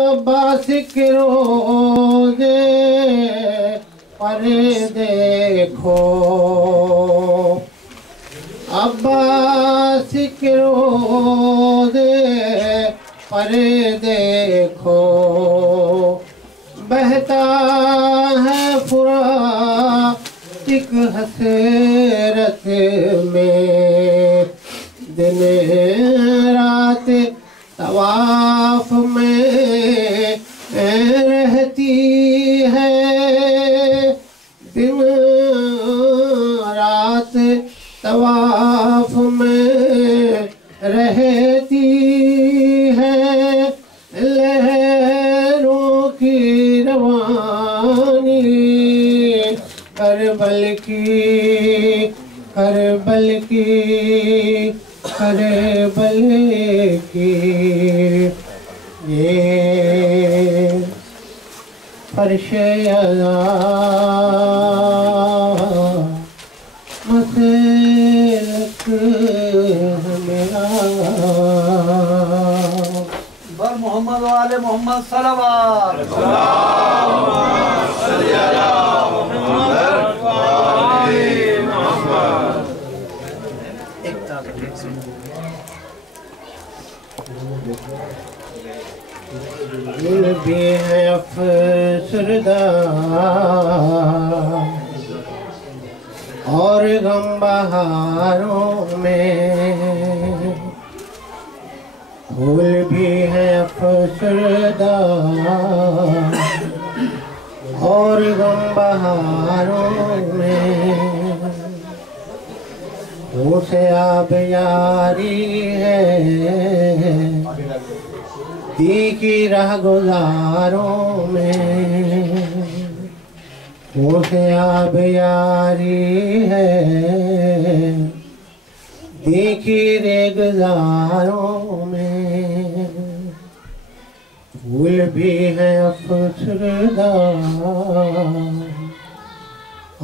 عباس کے روزے پر دیکھو عباس کے روزے پر دیکھو بہتا ہے فرات ایک حسرت میں دن رات طواف میں رہتی ہے دن رات طواف میں رہتی ہے لہروں کی روانی کربل کی یہ فرش مسلک میرا بر محمد و آل محمد صلوات صلی اللہ محمد و آل محمد دل بھی ہے افسردہ اور غم بہاروں میں پھول بھی ہے افسردہ اور غم بہاروں میں منہ سے آب یاری ہے دی کی راہ گزاروں میں منہ سے آب یاری ہے دی کی راہ گزاروں میں پھول بھی ہے افسردہ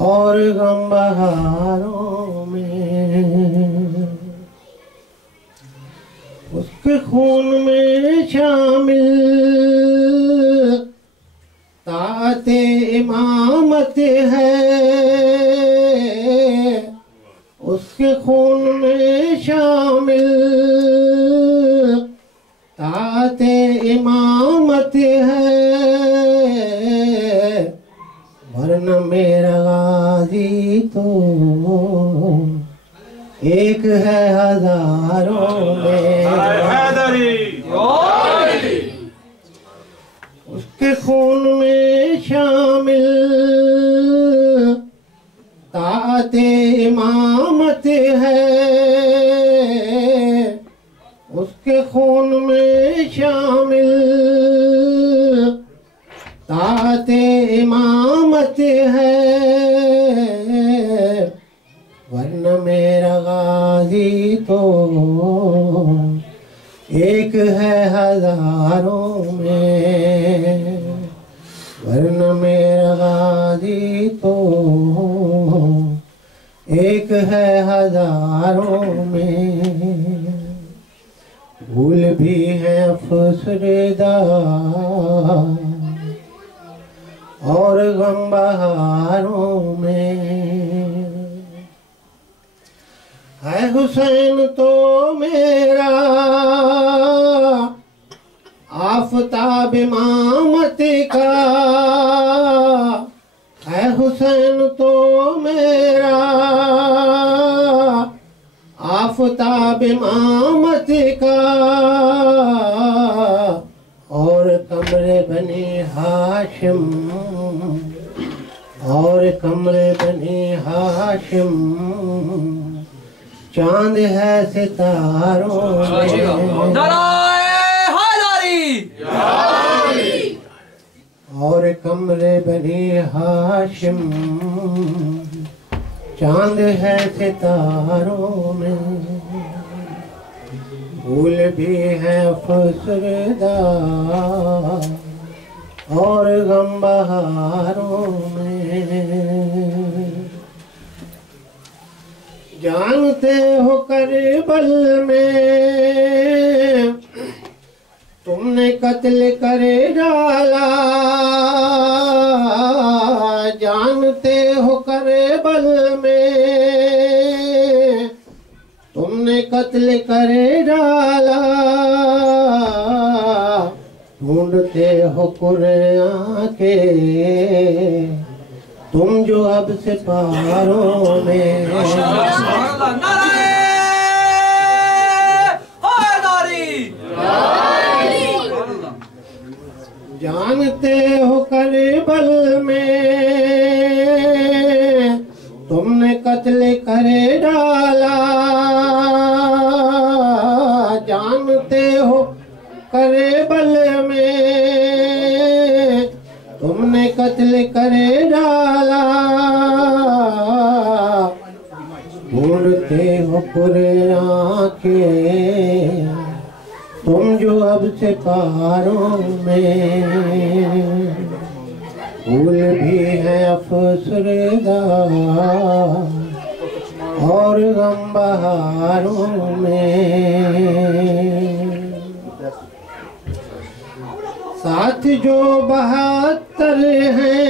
اور غم بہاروں میں اس کے خون میں شامل طاعت امامت ہے اس کے خون میں شامل طاعت امامت ہے ورنہ میرا غازی تو ایک ہے ہزاروں میں اس کے خون میں شامل طاعت امامت ہے اس کے خون میں شامل طاعت امامت ہے ورنہ میرا غازی تو ایک ہے ہزاروں میں ورنہ میرا غازی تو ایک ہے ہزاروں میں پھول بھی ہے افسردہ اور غم بہاروں میں ہے حسین تو میرا آفتاب امامت کا ہے حسین تو میرا آفتاب امامت کا اور کمر بنی ہاشم چاند ہے ستاروں میں اور کمرے بنی ہاشم چاند ہے ستاروں میں پھول بھی ہے افسردہ اور غم بہاروں میں جانتے ہو کربل میں نے قتل کرے ڈالا جانتے ہو کربل میں تم نے قتل کرے ڈالا ڈھونڈتے ہو قرآن کے تم جو اب سپاہوں میں جانتے ہو کربل میں تم نے قتل کرے ڈالا جانتے ہو کربل میں تم نے قتل کرے ڈالا ڈھونڈتے ہو قرآن کے تم جو اب سپاہوں میں پھول بھی ہیں افسردہ اور غم بہاروں میں ساتھ جو 72 ہیں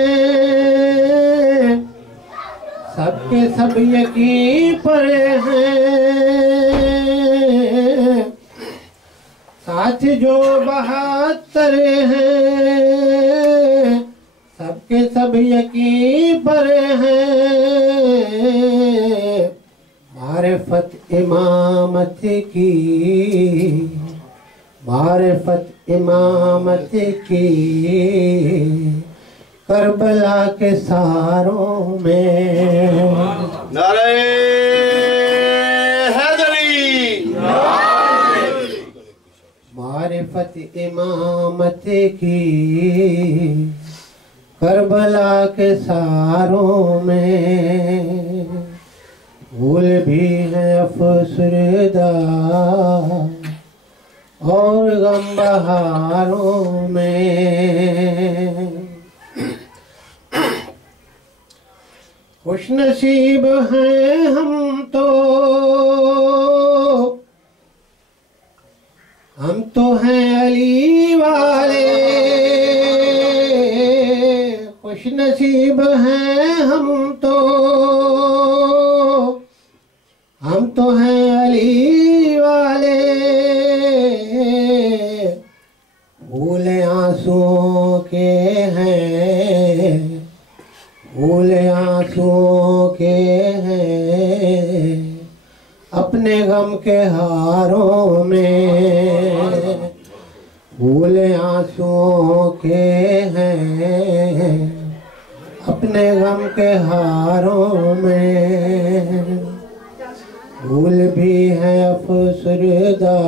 سب کے سب یقین پر ہیں ساتھ جو 72 ہیں سب کے سب یقین پر ہیں معرفت امامت کی معرفت امامت کی کربلا کے ساروں میں نعرہ حیدری معرفت امامت کی کربلا کے ساروں میں پھول بھی ہیں افسردہ اور غم بہاروں میں خوش نصیب ہیں ہم تو ہیں علی والے خوش نصیب ہیں ہم تو ہیں علی والے پھول آنسوؤں کے ہیں پھول آنسوؤں کے ہیں اپنے غم کے ہاروں میں پھول آنسوؤں کے ہیں اپنے غم کے ہاروں میں پھول بھی ہیں افسردہ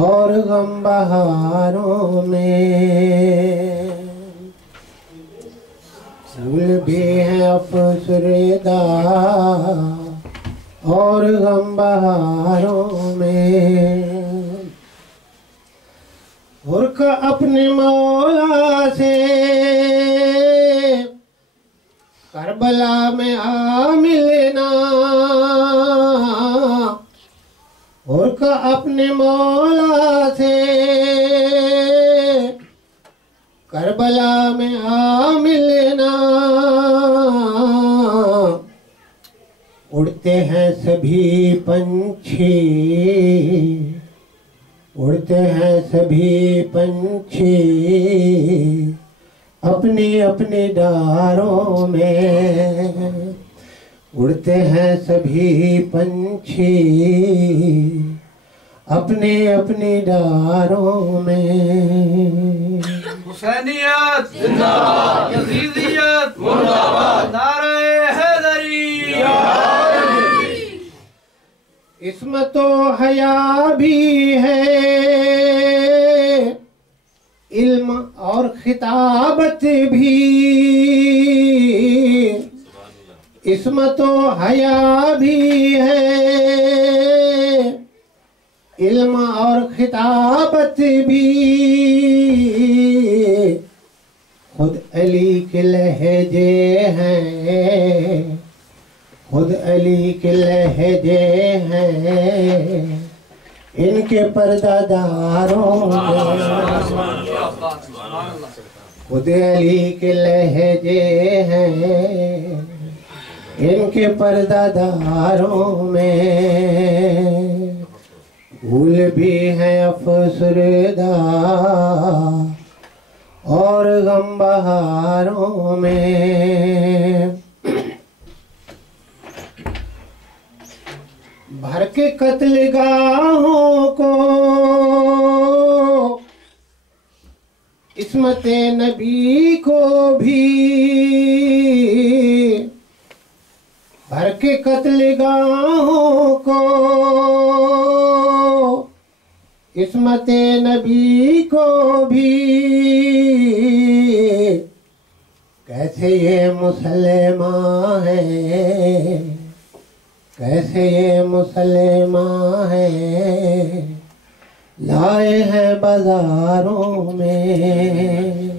اور غم بہاروں میں پھول بھی ہیں افسردہ اور غم بہاروں میں غرق اپنے مولا سے کربلا میں آ ملنا غرق اپنے مولا سے کربلا میں آ ملنا اڑتے ہیں سبھی پنچھی اڑتے ہیں سبھی پنچھی اپنی اپنی ڈاروں میں اڑتے ہیں سبھی پنچھی اپنی اپنی ڈاروں میں حسینیت زندہ باد یزیدیت مرد آباد نعرہ حیدری عصمت و حیا بھی ہے علم اور خطابت بھی عصمت و حیا بھی ہے علم اور خطابت بھی خود علی کے لہجے ہیں خود علی کے لہجے ہیں इनके पर्दादारों में खुद अली के लहजे हैं, इनके पर्दादारों में फूल भी हैं अफसरदा और गम बहारों में। भर के कत्ल गाहों को इस्मत नबी को भी, भर के कत्ल गाहों को इस्मत नबी को भी, कैसे ये मुसलमान है, कैसे ये मुसलमान है, लाए हैं बाजारों में,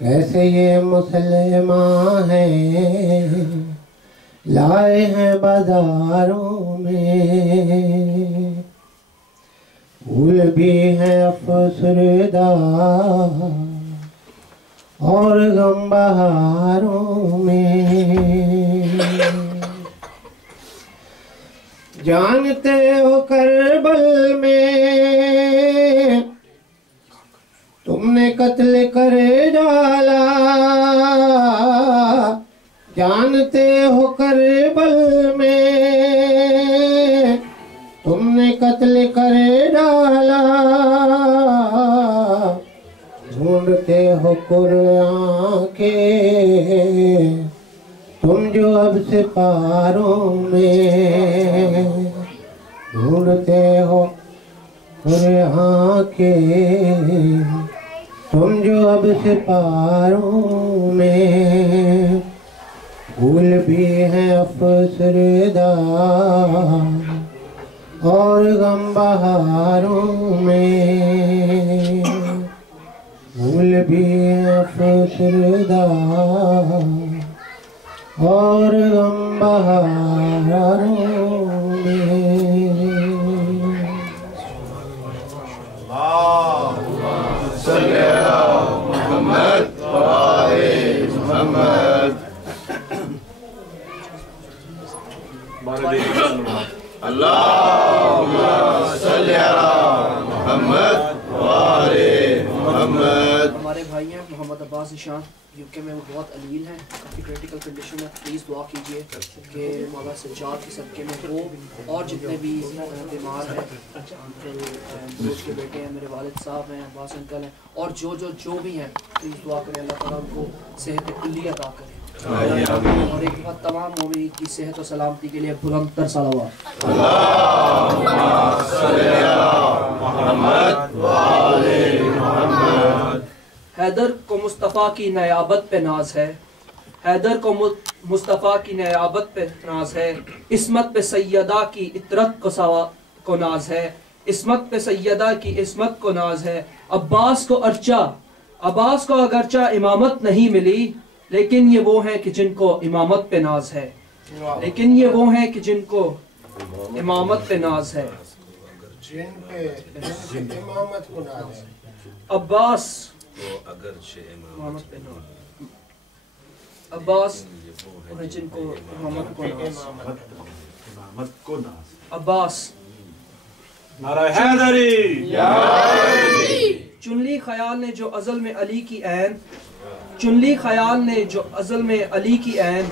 कैसे ये मुसलमान है, लाए हैं बाजारों में। फूल भी हैं अफसरदा और गम बहारों में। जानते हो करबल में तुमने कत्ल कर डाला, जानते हो करबल में तुमने कत्ल कर डाला, ढूंढते हो कुरान के तुम जो अब से पारों में, ढूंढते हो कुरान के तुम जो अब से पारों में। फूल भी हैं अफसरदा और गम बहारों में, फूल भी हैं अफसरदा और गम बहारों में। सल्ली अला मुहम्मद व आले मुहम्मद। अल्लाहुम्मा सल्ली अला मुहम्मद व आले मुहम्मद। हमारे भाई हैं मोहम्मद अब्बास ईशान, यूके में वो बहुत अलील हैं, काफ़ी क्रिटिकल कंडीशन है। प्लीज़ दुआ कीजिए कि मौला सज्जाद के सदक़े में वो और जितने भी बीमार हैं, दोस्त के बेटे हैं, मेरे वालिद साहब हैं, अब्बास अंकल हैं, और जो भी हैं, प्लीज़ दुआ करें अल्लाह ताला उनको सेहत कुल्ली अता करे। और एक बात तमाम मोमिन की सेहत और सलामती के लिए बुलंद तर सलावत। अल्लाहुम्मा सल्ली अला मुहम्मद व आले मुहम्मद। हैदर को मुस्तफ़ा की नयाबत पे नाज है, हैदर को मुस्तफ़ा की नयाबत पे नाज है, इस्मत पे सैयदा की इतरत को नाज है, इस्मत पे सैयदा की इस्मत को नाज है। अब्बास को अगरचा इमामत नहीं मिली, लेकिन ये वो हैं कि जिनको इमामत पे नाज है, लेकिन ये वो हैं कि जिनको इमामत पे नाज है। जिन पे इमामत को नाज है। अब्बास इमामत पे नाज, अब्बास है जिनको इमामत को नाज, अब्बास। नारा हैदरी। चुनली ख्याल ने जो अज़ल में अली की ऐन, चुनली ख्याल ने जो अज़ल में अली की ऐन,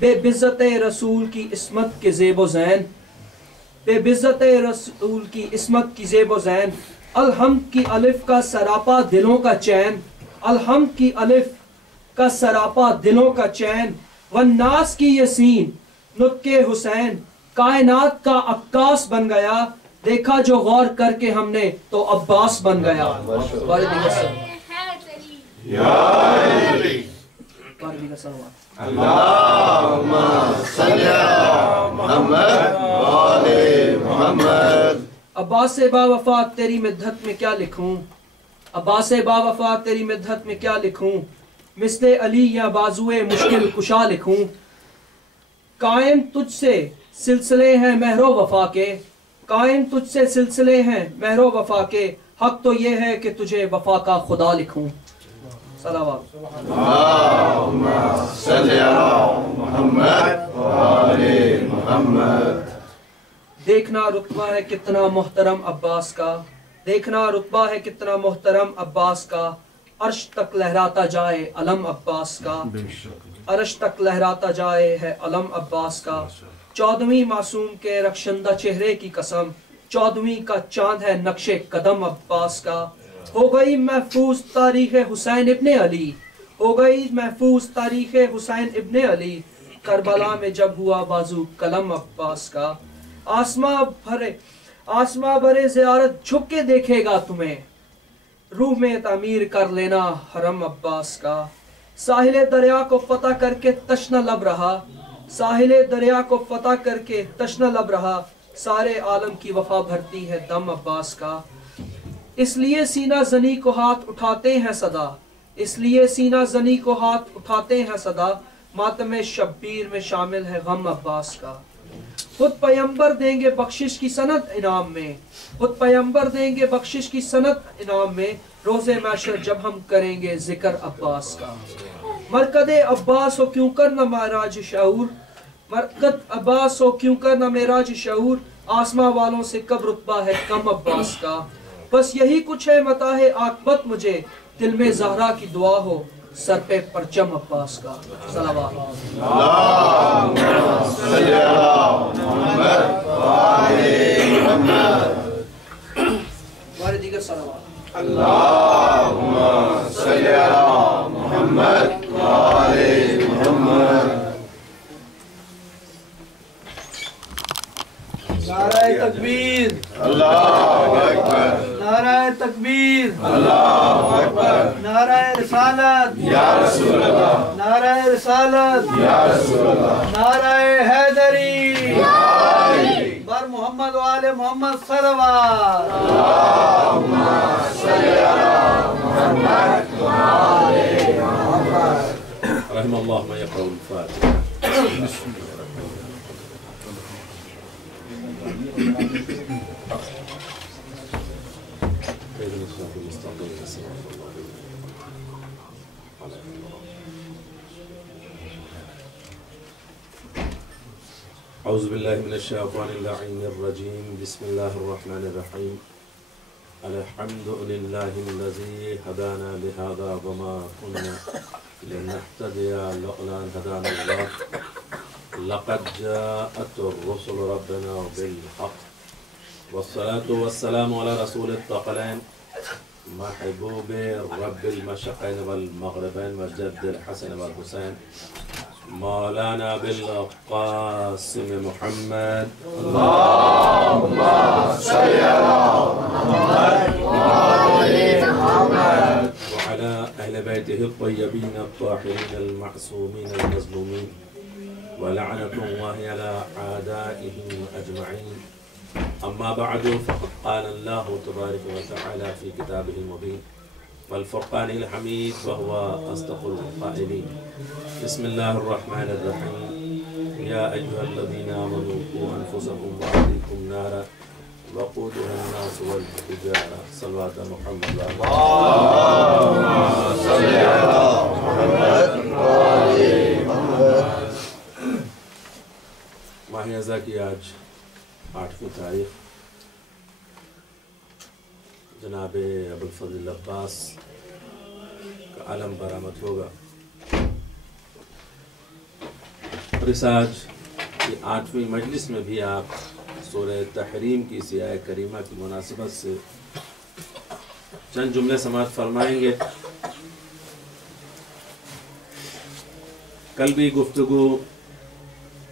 बेबिज़्ज़त रसूल की इस्मत के ज़ेबो ज़ैन, बेबिज़्ज़त रसूल की इस्मत की ज़ेबो ज़ैन। अलहम्द की अलिफ का सरापा दिलों का चैन, अलहम्द की अलिफ का सरापा दिलों का चैन। वन्नास की यसीन नुत्के हुसैन, कायनात का अक्कास बन गया, देखा जो गौर करके हमने तो अब्बास बन गया। अल्लाहुम्मा सल्ली अला मुहम्मद व आले मुहम्मद। अब्बास बावफा तेरी मिद्दत में क्या लिखूं, अब्बास बावफा तेरी मिद्दत में क्या लिखूं, मिस्ले अली या बाजुए मुश्किल कुशा लिखूं। कायम तुझसे सिलसिले हैं महरो वफा के, قائم تجھ سے سلسلے ہیں مہر و وفا کے، حق تو یہ ہے کہ تجھے وفا کا خدا لکھوں۔ صلوات۔ اللہم صلی علی محمد وآل محمد۔ دیکھنا رتبہ ہے کتنا محترم عباس کا، دیکھنا رتبہ ہے کتنا محترم عباس کا، عرش تک لہراتا جائے علم عباس کا، عرش تک لہراتا جائے ہے علم عباس کا۔ 14ویں معصوم کے رخشندہ چہرے کی قسم، 14ویں کا چاند ہے نقش قدم عباس کا۔ ہو گئی محفوظ تاریخ حسین ابن علی، ہو گئی محفوظ تاریخ حسین ابن علی، کربلا میں جب ہوا بازو قلم عباس کا۔ آسماں برے زیارت جھک کے دیکھے گا تمہیں، روح میں تعمیر کر لینا حرم عباس کا۔ ساحل دریا کو فتح کر کے تشنہ لب رہا، ساحل دریا کو فتح کر کے تشنہ لب رہا، سارے عالم کی وفا بھرتی ہے دم عباس کا۔ اس لیے سینہ زنی کو ہاتھ اٹھاتے ہیں صدا، اس لیے سینہ زنی کو ہاتھ اٹھاتے ہیں صدا، ماتم شبیر میں شامل ہے غم عباس کا۔ خود پیمبر دیں گے بخشش کی سند انعام میں، خود پیمبر دیں گے بخشش کی سند انعام میں، روز محشر جب ہم کریں گے ذکر عباس کا۔ مرکد عباس ہو کیوں کر نہ معراج شعور، مرکد عباس ہو کیوں کر نہ معراج شعور، آسماں والوں سے کب رتبہ ہے کم عباس کا۔ بس یہی کچھ ہے متاع عاقبت مجھے، دل میں زہرا کی دعا ہو سر پہ پرچم عباس کا۔ صلوات۔ اللہم صلی علی محمد وآل محمد۔ ہمارے دیگر صلوات۔ اللہم صلی علی محمد وآل محمد۔ نعرہ تکبیر، اللہ اکبر، نعرہ تکبیر، اللہ اکبر، نعرہ رسالت، یا رسول اللہ، نعرہ رسالت، یا رسول اللہ، نعرہ حیدری، بر محمد و آل محمد صلوات۔ اللہم صلی علی محمد وآل محمد۔ رحم اللہ من یقرأ الفاتحہ۔ اعوذ باللہ من الشیطان اللعین الرجیم، بسم اللہ الرحمن الرحیم۔ الحمد للہ الذی ہدانا لہذا وما كنا لنهتدی لولا ان هدانا اللہ، لقد جاءت الرسل ربنا بالحق، والصلاة والسلام على رسول الثقلین محبوب رب المشرقین والمغربین وجد الحسن والحسین مولانا بالقاسم محمد۔ اللہم صلی علی محمد وآل محمد وعلى أهل بيته الطيبين الطاهرين المعصومين المظلومين ولعنة الله على أعدائهم أجمعين، أما بعد فقد قال الله تبارك وتعالى في كتابه المبين والفرقان الحميد وهو أصدق القائلين، بسم الله الرحمن الرحيم، يا أيها الذين آمنوا قوا أنفسكم وأهليكم نارا وقودها الناس والحجارة، صلوات محمد اللہم صلی علی محمد وآل محمد۔ ماہ ازاں کی آج 8ویں تاریخ، جناب ابوالفضل عباس کا علم برآمد ہوگا، اور اس آج کی 8ویں مجلس میں بھی آپ سورہ تحریم کی سیاہ کریمہ کی مناسبت سے چند جملے سماعت فرمائیں گے۔ کل بھی گفتگو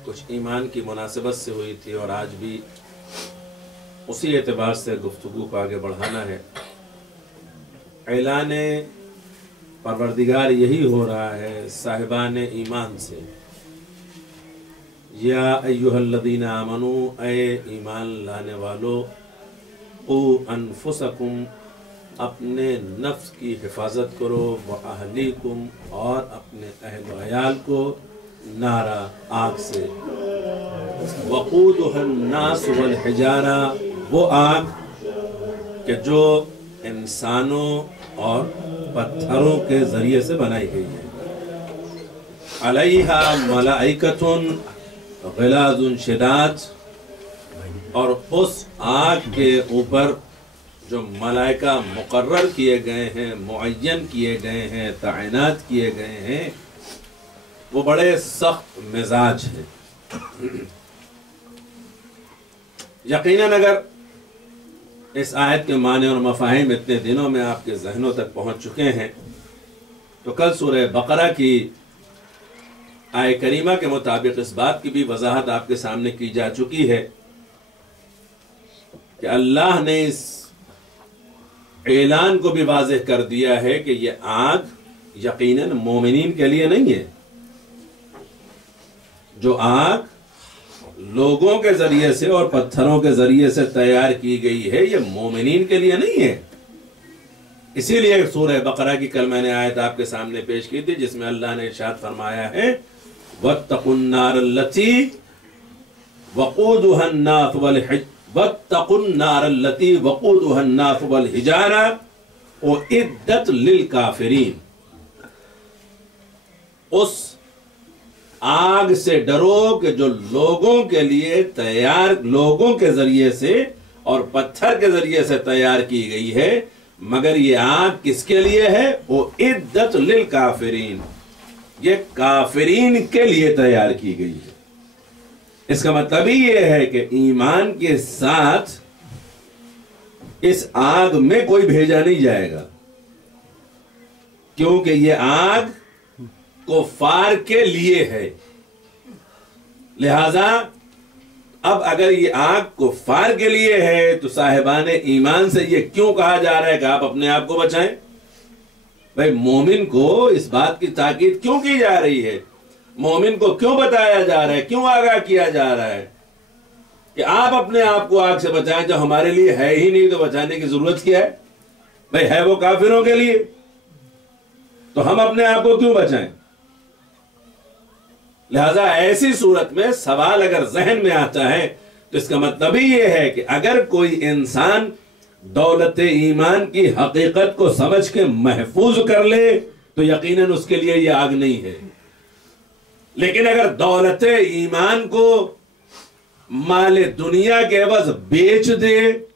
کچھ ایمان کی مناسبت سے ہوئی تھی، اور آج بھی اسی اعتبار سے گفتگو کو آگے بڑھانا ہے۔ اعلان پروردگار یہی ہو رہا ہے صاحبان ایمان سے، یا ایہا الذین آمنوا، اے ایمان لانے والو، قو انفسکم، اپنے نفس کی حفاظت کرو، وَأَهْلِيكُمْ، اور اپنے اہل و عیال کو، نارا، آگ سے، वक़ूदुहा अन्नास वल हिजारा, वो आग कि जो इंसानों और पत्थरों के जरिए से बनाई गई है। अलैहा मलाइकतुन ग़िलाज़ुन शिदाद, और उस आग के ऊपर जो मलाइका मुकर्रर किए गए हैं, मुअय्यन किए गए हैं, तैनात किए गए हैं, वो बड़े सख्त मिजाज हैं। यकीनन अगर इस आयत के माने और मफाहिम इतने दिनों में आपके जहनों तक पहुंच चुके हैं, तो कल सूरह बकरा की आय करीमा के मुताबिक इस बात की भी वजाहत आपके सामने की जा चुकी है कि अल्लाह ने इस ऐलान को भी वाज़ेह कर दिया है कि ये आग यकीनन मोमिनीन के लिए नहीं है। जो आग लोगों के जरिए से और पत्थरों के जरिए से तैयार की गई है, ये मोमिनीन के लिए नहीं है। इसीलिए सूरह बकरा की कल मैंने आयत आपके सामने पेश की थी, जिसमें अल्लाह ने इरशाद फरमाया है वत्तकुन्नार अल्लती वक़ूदुहा अन्नास वल हिजारा उइद्दत लिल काफिरीन। उस आग से डरो कि जो लोगों के लिए तैयार, लोगों के जरिए से और पत्थर के जरिए से तैयार की गई है, मगर ये आग किसके लिए है? उइद्दत लिल काफिरीन, ये काफिरीन के लिए तैयार की गई है। इसका मतलब ही ये है कि ईमान के साथ इस आग में कोई भेजा नहीं जाएगा, क्योंकि ये आग कुफ्फार के लिए है। लिहाजा अब अगर ये आग कुफ्फार के लिए है तो साहिबाने ईमान से ये क्यों कहा जा रहा है कि आप अपने आप को बचाएं? भाई मोमिन को इस बात की ताकीद क्यों की जा रही है? मोमिन को क्यों बताया जा रहा है, क्यों आगाह किया जा रहा है कि आप अपने आप को आग से बचाएं? जब हमारे लिए है ही नहीं तो बचाने की जरूरत क्या है? भाई है वो काफिरों के लिए, तो हम अपने आप को क्यों बचाएं? लिहाजा ऐसी सूरत में सवाल अगर जहन में आता है तो इसका मतलब ही यह है कि अगर कोई इंसान दौलत ईमान की हकीकत को समझ के महफूज कर ले तो यकीनन उसके लिए यह आग नहीं है। लेकिन अगर दौलत ईमान को माल दुनिया के एवज बेच दे,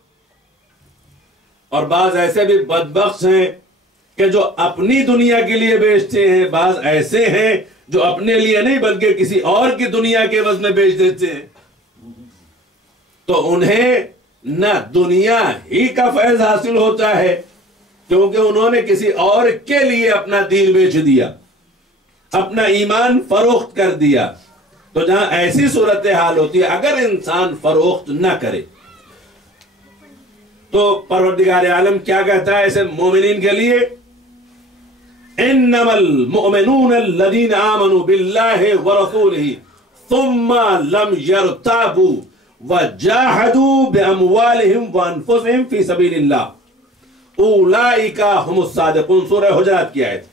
और बाज ऐसे भी बदबख्त हैं कि जो अपनी दुनिया के लिए बेचते हैं, बाज ऐसे हैं जो अपने लिए नहीं बल्कि किसी और की दुनिया के एवज में बेच देते हैं, तो उन्हें न दुनिया ही का फैज हासिल होता है, क्योंकि उन्होंने किसी और के लिए अपना दीन बेच दिया, अपना ईमान फरोख्त कर दिया। तो जहां ऐसी सूरत हाल होती है, अगर इंसान फरोख्त न करे तो परवरदिगार आलम क्या कहता है ऐसे मोमिनीन के लिए? इन्नमल मुअमिनून अल्लज़ीना आमनू बिल्लाहि व रसूलिही सुम्मा लम यरताबू व जाहदू बिअमवालिहिम व अनफुसिहिम फी सबीलिल्लाह उलाइका हुमुस सादिकून। सूरह हुजरात की आयत।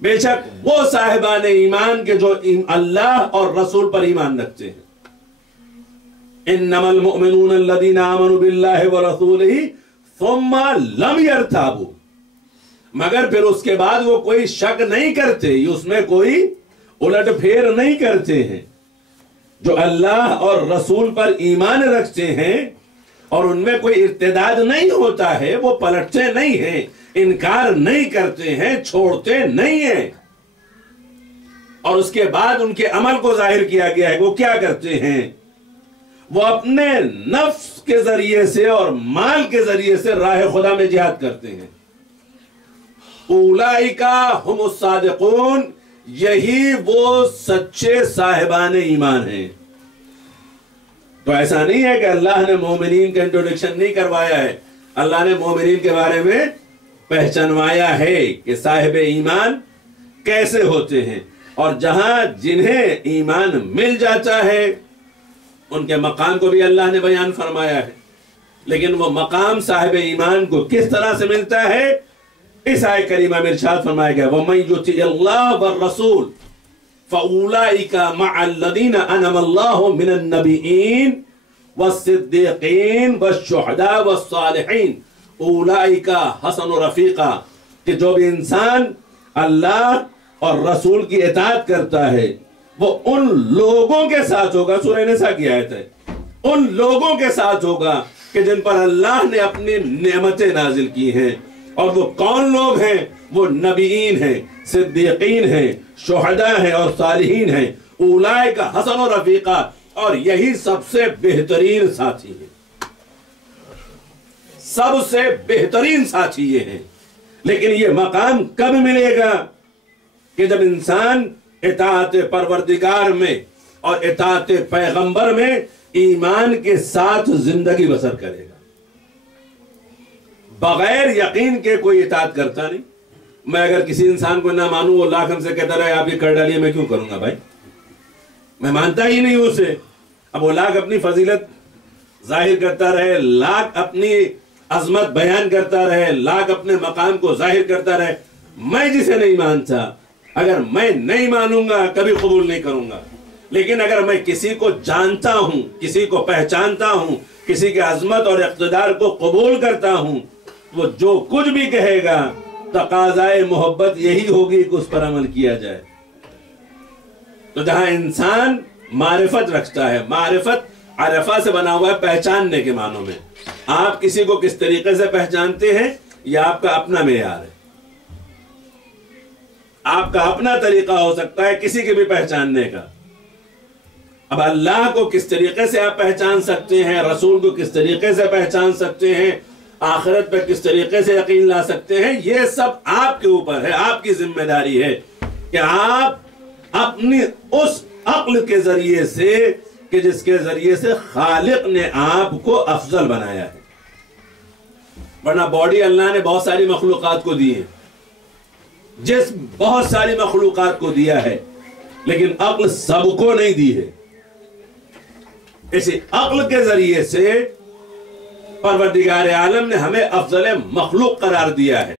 बेशक वो साहिबान ईमान के जो अल्लाह और रसूल पर ईमान रखते हैं। इन्नमल मुअमिनून अल्लज़ीना आमनू बिल्लाहि व रसूलिही सुम्मा लम यरताबू, मगर फिर उसके बाद वो कोई शक नहीं करते, उसमें कोई उलट फेर नहीं करते हैं। जो अल्लाह और रसूल पर ईमान रखते हैं और उनमें कोई इर्तिदाद नहीं होता है, वो पलटते नहीं हैं, इनकार नहीं करते हैं, छोड़ते नहीं हैं, और उसके बाद उनके अमल को जाहिर किया गया है। वो क्या करते हैं? वो अपने नफ्स के जरिए से और माल के जरिए से राह खुदा में जिहाद करते हैं। उलाइका हुमुस सादिकून, यही वो सच्चे साहिबान ईमान हैं। तो ऐसा नहीं है कि अल्लाह ने मोमिनीन का इंट्रोडक्शन नहीं करवाया है, अल्लाह ने मोमिनीन के बारे में पहचानवाया है कि साहिब ईमान कैसे होते हैं, और जहां जिन्हें ईमान मिल जाता है उनके मकाम को भी अल्लाह ने बयान फरमाया है। लेकिन वो मकाम साहिब ईमान को किस तरह से मिलता है, इस आयत करीमा में इरशाद फरमाया गया वमन युति अल्लाह व रसूल, फ़ऊलाइका मअल्लज़ीना अनअम अल्लाहु मिनन नबिय्यीन वस्सिद्दीक़ीन वश्शुहदा वस्सालिहीन उलाइका हसन रफ़ीक़ा, कि जो भी इंसान अल्लाह और रसूल की इताअत करता है वो उन लोगों के साथ होगा, सूरह निसा की आयत है, उन लोगों के साथ होगा कि जिन पर अल्लाह ने अपनी नेमतें नाजिल की हैं। और वो कौन लोग हैं? वो नबीईन हैं, सिद्दीकीन हैं, शुहदा हैं और सालिहीन हैं। उलाइका हसन और रफीका, और यही सबसे बेहतरीन साथी हैं, सबसे बेहतरीन साथी ये हैं। लेकिन ये मकाम कब मिलेगा? कि जब इंसान इताअत परवरदिगार में और इताअत पैगंबर में ईमान के साथ जिंदगी बसर करेगा। बगैर यकीन के कोई इताअत करता नहीं। मैं अगर किसी इंसान को ना मानूं, वो लाख हमसे कहता रहे आप ये कर डालिए, मैं क्यों करूंगा भाई? मैं मानता ही नहीं उसे। अब वो लाख अपनी फजीलत जाहिर करता रहे, लाख अपनी अजमत बयान करता रहे, लाख अपने मकाम को जाहिर करता रहे, मैं जिसे नहीं मानता, अगर मैं नहीं मानूंगा कभी कबूल नहीं करूंगा। लेकिन अगर मैं किसी को जानता हूं, किसी को पहचानता हूं, किसी के अजमत और इक़्तिदार को कबूल करता हूं, वो जो कुछ भी कहेगा तकाज़ाए मोहब्बत यही होगी कि उस पर अमल किया जाए। तो जहां इंसान मारिफत रखता है, मारिफत अरफा से बना हुआ है पहचानने के मानों में। आप किसी को किस तरीके से पहचानते हैं यह आपका अपना मेयार है, आपका अपना तरीका हो सकता है किसी के भी पहचानने का। अब अल्लाह को किस तरीके से आप पहचान सकते हैं, रसूल को किस तरीके से पहचान सकते हैं, आखिरत पे किस तरीके से यकीन ला सकते हैं, ये सब आपके ऊपर है, आपकी जिम्मेदारी है कि आप अपनी उस अक्ल के जरिए से कि जिसके जरिए से खालिक ने आपको अफजल बनाया है। वरना बॉडी अल्लाह ने बहुत सारी मखलूकात को दी है, जिस्म बहुत सारी मखलूकात को दिया है, लेकिन अक्ल सबको नहीं दी है। इसी अक्ल के जरिए से परवरदिगार आलम ने हमें अफजल मखलूक करार दिया है।